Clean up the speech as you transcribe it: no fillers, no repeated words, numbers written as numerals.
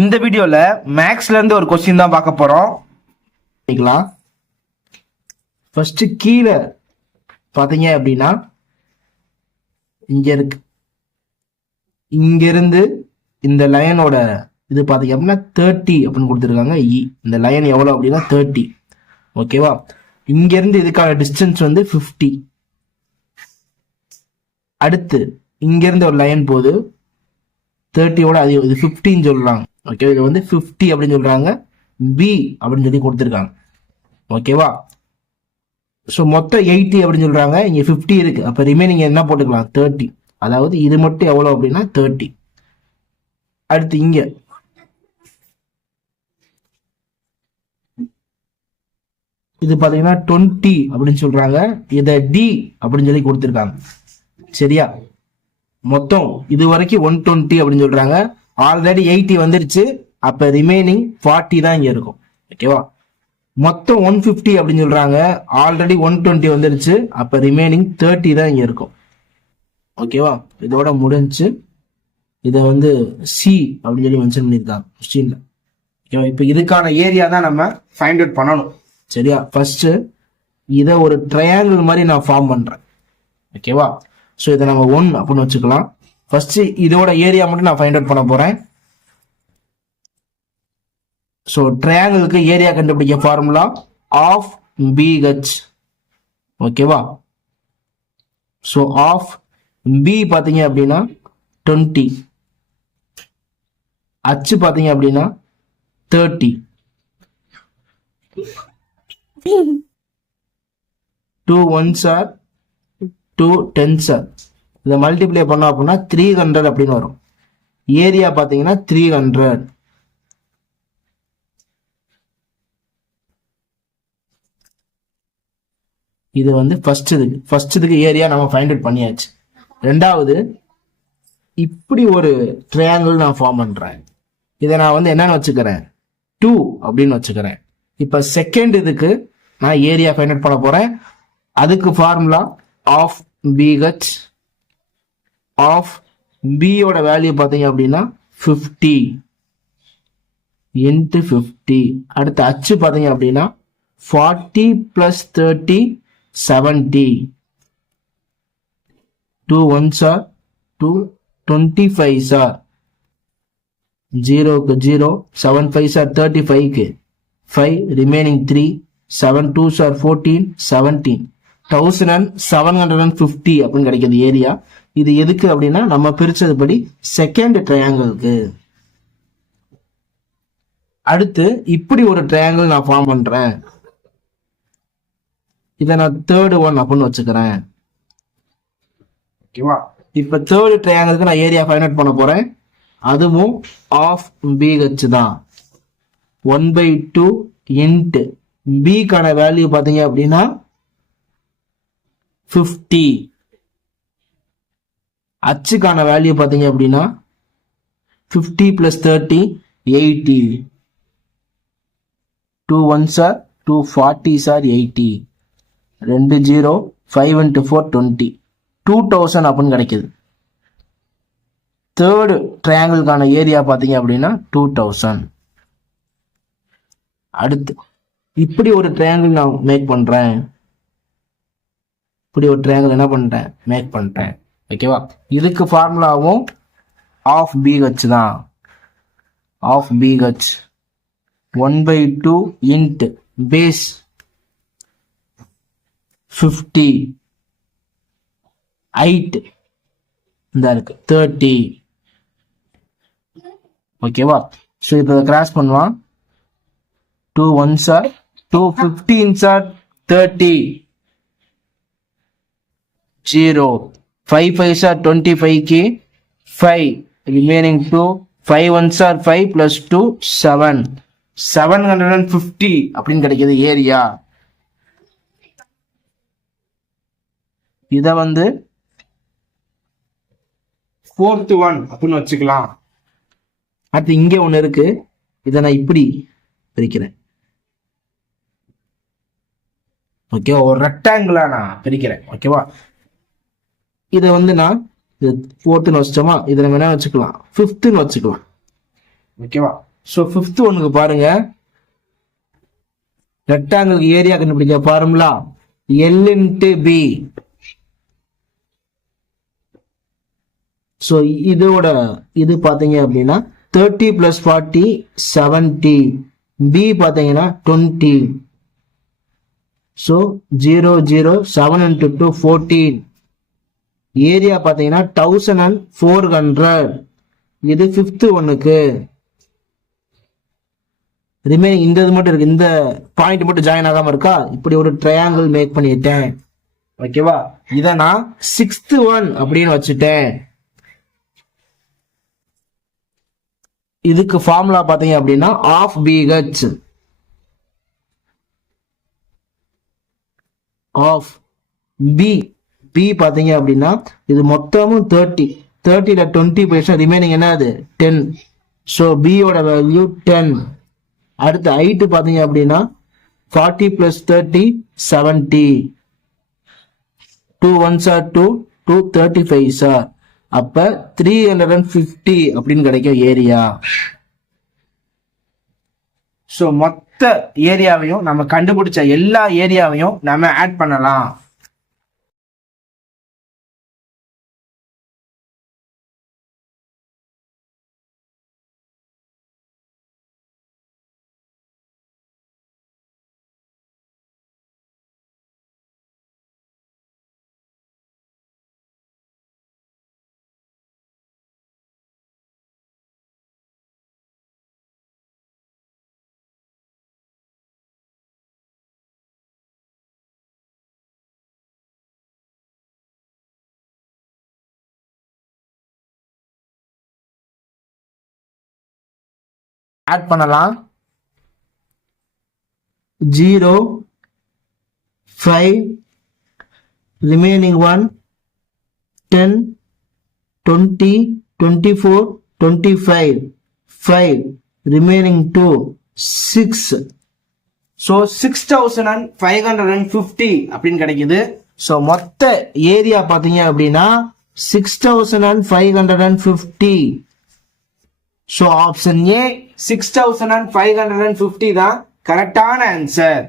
இந்த வீடியோல மேக்ஸ்ல இருந்து ஒரு கொஸ்டின் தான் பார்க்க போறோம். ஃபர்ஸ்ட் கீழே பாத்தீங்க அப்படின்னா இங்க இருக்கு, இங்க இருந்து இந்த லைனோட இது பாத்தீங்க அப்படின்னா 30 அப்படின்னு கொடுத்துருக்காங்க. இந்த லைன் எவ்வளவு அப்படின்னா 30. ஓகேவா? இங்க இருந்து இதுக்கான டிஸ்டன்ஸ் வந்து 50. அடுத்து இங்க இருந்து ஒரு லைன் போகுது 30யோட அதிகம், இது 15 சொல்றாங்க. ஓகே, இது வந்து 50 அப்படின்னு சொல்றாங்க, பி அப்படின்னு சொல்லி கொடுத்துருக்காங்க. ஓகேவா? ஸோ மொத்தம் 80 அப்படின்னு சொல்றாங்க, இங்க 50 இருக்கு. அப்ப ரிமைனிங் என்ன போட்டுக்கலாம்? 30. அதாவது இது மட்டும் எவ்வளவு அப்படின்னா 30. அடுத்து இங்க இது பாத்தீங்கன்னா 20 அப்படின்னு சொல்றாங்க, இதை டி அப்படின்னு சொல்லி கொடுத்துருக்காங்க. சரியா? மொத்தம் இது வரைக்கும் 120 அப்படின்னு சொல்றாங்க. ஆல்ரெடி 80 வந்துருச்சு, அப்ப ரிமைனிங் 40 தான் இங்க இருக்கும். ஓகேவா? மொத்தம் 150 அப்படின்னு சொல்றாங்க, ஆல்ரெடி 120 வந்துருச்சு, அப்ப ரிமைனிங் 30 தான் இங்க இருக்கும். ஓகேவா? இதோட முடிஞ்சு இதை வந்து சி அப்படின்னு சொல்லி மென்ஷன் பண்ணியிருக்காங்க கொஸ்டின்ல. ஓகேவா? இப்ப இதுக்கான ஏரியா தான் நம்ம ஃபைண்ட் அவுட் பண்ணணும். சரியா? ஃபர்ஸ்ட் இதை ஒரு ட்ரையாங்கிள் மாதிரி நான் ஃபார்ம் பண்றேன். ஓகேவா? ஸோ இதை நம்ம 1 அப்படின்னு வச்சுக்கலாம். ஃபர்ஸ்ட் இதோட ஏரியா மட்டும் நான் ஃபைண்ட் அவுட் பண்ண போறேன். ஸோ ட்ரையாங்கிளுக்கு ஏரியா கண்டுபிடிக்க ஃபார்முலா ஆஃப் பிஹெச். ஓகேவா? ஸோ ஆஃப் பி பார்த்தீங்க அப்படின்னா 20, அச்சு பார்த்தீங்க அப்படின்னா 30, 2 1s are 2 10s are. இதை மல்டிப்ளை பண்ணோம் அப்படின்னா 300 அப்படின்னு வரும். ஏரியா பார்த்தீங்கன்னா 300. இது வந்து ஃபர்ஸ்ட் இதுக்கு ஏரியா நம்ம ஃபைண்ட் அவுட் பண்ணியாச்சு. ரெண்டாவது இப்படி ஒரு ட்ரையாங்கிள் நான் ஃபார்ம் பண்றேன். இதை நான் வந்து என்னன்னு வச்சுக்கிறேன்? 2 அப்படின்னு வச்சுக்கிறேன். இப்ப செகண்ட் இதுக்கு நான் ஏரியா ஃபைண்ட் அவுட் பண்ண போறேன். அதுக்கு ஃபார்முலா ஆஃப் பிஹெச். ஆஃப் பியோட வேல்யூ பார்த்தீங்க அப்படின்னா 50 இன்ட்டு 50. அடுத்த அச்சு பார்த்தீங்க அப்படின்னா 40 + 30 70. 2 1s are 2, 25s are 0 0, 7 5s are 35, 5 remaining 3, 7 2s are 14, 17, 1750 அப்படின்னு கிடைக்கிறது ஏரியா. இது எதுக்கு அப்படின்னா நம்ம பிரிச்சது படி செகண்ட் ட்ரையாங்கிளுக்கு. அடுத்து இப்படி ஒரு ட்ரையாங்கிள் நான் ஃபார்ம் பண்றேன். இதை நான் தேர்ட் ஒன் அப்படின்னு வச்சுக்கிறேன். ஓகேவா? இப்ப தேர்ட் ட்ரையாங்கிளுக்கு நான் ஏரியா ஃபைண்ட் அவுட் பண்ண போறேன். அதுவும் ஆஃப் பிஹெச் தான். 1/2 இன்ட்டு பிக்கான வேல்யூ பாத்தீங்க அப்படின்னா 50. அச்சுக்கான வேல்யூ பாத்தீங்க அப்படின்னா 50 + 30 80. 2 1s are 2, 40s are 80. 2 0, 5 × 4 20, 2000 அப்படின்னு கிடைக்குது. தேர்டு ட்ரையாங்கிளுக்கான ஏரியா பார்த்தீங்க அப்படின்னா 2000. அடுத்து இப்படி ஒரு ட்ரையாங்கிள் நான் மேக் பண்றேன். இப்படி ஒரு ட்ரையாங்கிள் என்ன பண்றேன்? மேக் பண்றேன். ஓகேவா? இதுக்கு ஃபார்முலாவும் ஆஃப் பிஹெச் தான். Half B H 1/2 into base 50, height இந்த இருக்கு 30. ஓகேவா? ஸோ இப்போ கிராஸ் பண்ணுவான். 2 1s are 2, 15s are 30, 0, 5 5s are 25, 5 remaining 2, 5 1s are 5 + 2 7, 750 அப்படின்னு கிடைக்குது ஏரியா. இத வந்து 4th ஒன் அப்படின்னு வச்சுக்கலாம். அடுத்து இங்க ஒண்ணு இருக்கு, இதை நான் இப்படி பிரிக்கிறேன். ஓகேவா? ஒரு ரெக்டாங்கிளா நான் பிரிக்கிறேன். ஓகேவா? இதை வந்து நான் 4th வச்சிட்டோமா, இதை நம்ம என்ன வச்சுக்கலாம்? 5th வச்சுக்கலாம். ஓகேவா? ஸோ 5th ஒன்னுக்கு பாருங்க, ரெக்டாங்கிளுக்கு ஏரியா கண்டுபிடிக்க formula L into B. So இதோட இது பார்த்தீங்க அப்படின்னா 30 + 40 70, பி பார்த்தீங்கன்னா 20. ஸோ 0 0 7 × 2 14. ஏரியா பார்த்தீங்கன்னா 1400. இது 5th ஒன்னுக்கு. ரிமைனிங் இந்த இது மட்டும் இருக்கு, இந்த பாயிண்ட் மட்டும் ஜாயின் ஆகாம இருக்கா? இப்படி ஒரு ட்ரையாங்கிள் மேக் பண்ணிட்டேன். ஓகேவா? இதை நான் 6th ஒன் அப்படின்னு வச்சுட்டேன். இதுக்கு ஃபார்முலா பாத்தீங்க அப்படின்னா ஆஃப் BH ஆஃப் பி பாத்தீங்க அப்படின்னா இது மொத்தமும் 30. 30ல 20 போயிடுச்சுன்னா ரிமைனிங் என்ன அது 10. ஸோ பியோட வேல்யூ 10. அடுத்து ஹைட் பாத்தீங்க அப்படின்னா 40 + 30 70. 2 1s are 2, 2 35s are. அப்ப 350 அப்படின்னு கிடைக்கும் ஏரியா. ஸோ மொத்த ஏரியாவையும் நம்ம கண்டுபிடிச்ச எல்லா ஏரியாவையும் நம்ம ஆட் பண்ணலாம். ஆட் பண்ணலாம். 0 5 ரிமைனிங் 1 10 20 24 25 5 ரிமைனிங் 2 6. ஸோ 6550 அப்படின்னு கிடைக்குது. ஸோ மொத்த ஏரியா பார்த்தீங்க அப்படின்னா 6550. ஸோ ஆப்ஷன் ஏ 6550 தான் கரெக்டான ஆன்சர்.